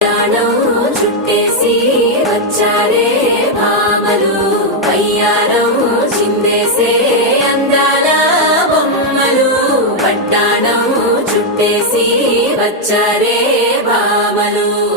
ప్రాణం చుట్టేసి వచ్చారే భామలు, వయ్యారం చిందేసే అందాల బొమ్మలు. పట్టాణం చుట్టేసి వచ్చారే భామలు.